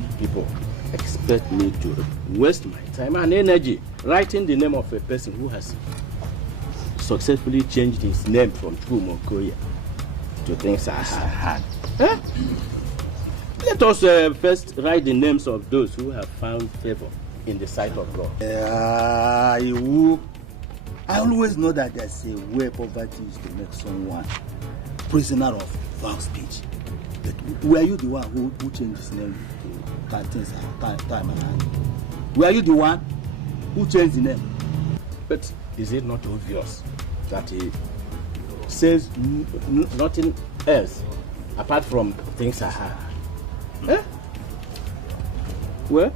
you people expect me to waste my time and energy writing the name of a person who has successfully changed his name from Chumokoya to things I had? Huh? Let us first write the names of those who have found favor in the sight of God. I always know that there's a way poverty is to make someone prisoner of foul speech. But were you the one who changed his name to things time and hand? Were you the one who changed the name? But is it not obvious that he says nothing else apart from things I had? Eh? Well,